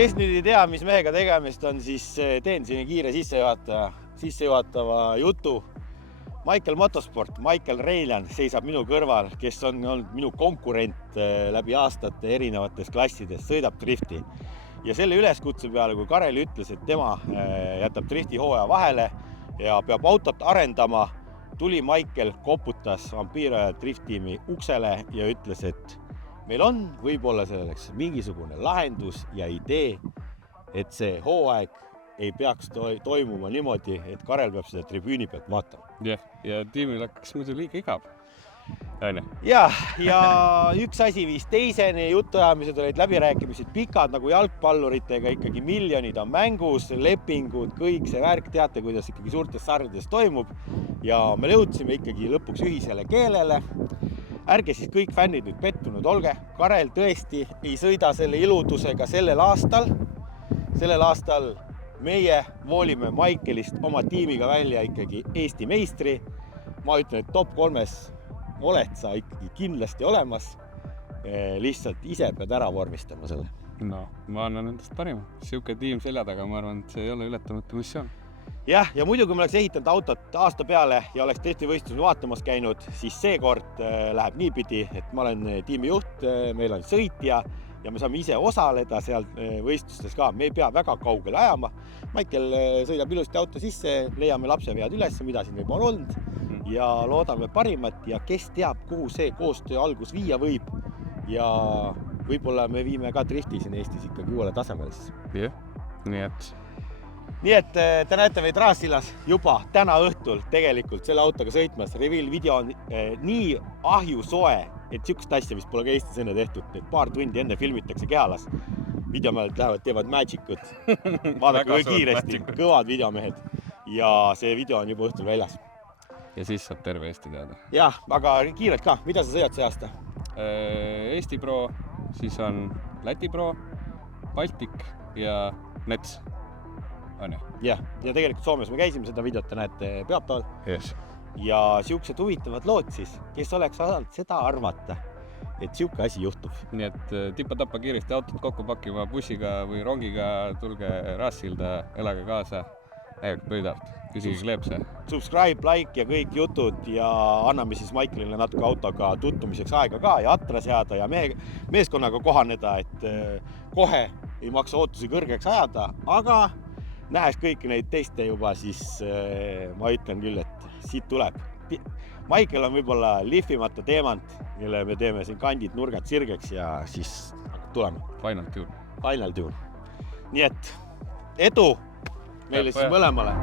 Kes nüüd ei tea, mis mehega tegemist on, siis teen siin kiire sissejuhatava jutu. Michael Motorsport, Michael Reiljan seisab minu kõrval, kes on olnud minu konkurent läbi aastate erinevates klassides, sõidab drifti. Ja selle üleskutse peale, kui Karel ütles, et tema jätab drifti hooaja vahele ja peab autot arendama, tuli Michael, koputas Vampiro drift-tiimi uksele ja ütles, et meil on võib-olla selleks mingisugune lahendus ja idee, et see hooaeg ei peaks toimuma niimoodi, et Karel peab seda tribüüni pealt vaatama. Ja tiimil hakkas muidu liiga igav. Ja üks asi viis teiseni, jutuajamised olid läbirääkimised pikad nagu jalgpalluritega, ikkagi miljonid on mängus, lepingud, kõik see värk, teate, kuidas ikkagi suurtes sarjades toimub ja me jõudsime ikkagi lõpuks ühisele keelele. Ärge siis kõik fännid nüüd pettunud olge, Karel tõesti ei sõida selle iludusega sellel aastal meie voolime Michaelist oma tiimiga välja ikkagi Eesti meistri. Ma ütlen, et top 3 oled sa ikkagi kindlasti olemas. Lihtsalt ise pead ära vormistama selle. No, ma annan endast parima. Siuke tiim selja taga, ma arvan, et see ei ole ületamatu missioon. Ja muidu, kui me oleks ehitanud autot aasta peale ja oleks tõesti võistlusel vaatamas käinud, siis seekord läheb niipidi, et ma olen tiimi juht, meil on sõitja ja me saame ise osaleda seal võistlustes ka. Me ei pea väga kaugele ajama. Michael sõidab ilusti auto sisse, leiame lapsevead üles, mida siin võib on olnud ja loodame parimat ja kes teab, kuhu see koostöö algus viia võib ja võib-olla me viime ka drifti siin Eestis ikkagi uuele tasemele siis. Nii et te näete meid Raasilas juba täna õhtul tegelikult selle autoga sõitmas. Reveal video on nii ahjusoe, et siukest asja vist pole ka Eestis enne tehtud. Et paar tundi enne filmitakse Kehalas. Videomehelt lähevad, teevad magicut. Vaadake või kiiresti, kõvad videomehed. Ja see video on juba õhtul väljas. Ja siis saab terve Eesti teada. Jah, aga kiirelt ka. Mida sa sõidad see aasta? Eesti Pro, siis on Läti Pro, Baltic ja Nets. Ja tegelikult Soomes me käisime seda videot, te näete pühapäeval. Ja siuksed huvitavad lood siis, kes oleks osanud seda arvata, et siuke asi juhtub. Nii et tipa-tapa kiiresti autot kokku pakkima bussiga või rongiga, tulge Raassilda, elage kaasa, näivad pöidalt, küsige kleepse. Subscribe, like ja kõik jutud ja anname siis Michaelile natuke autoga tutvumiseks aega ka ja atra seada ja meeskonnaga kohaneda, et kohe ei maksa ootusi kõrgeks ajada, aga nähes kõiki neid teiste juba, siis ma ütlen küll, et siit tuleb. Michael on võib-olla lihvimata teemant, mille me teeme siin kandid, nurgad sirgeks ja siis tuleme. Final tune. Nii et edu meile siis mõlemale.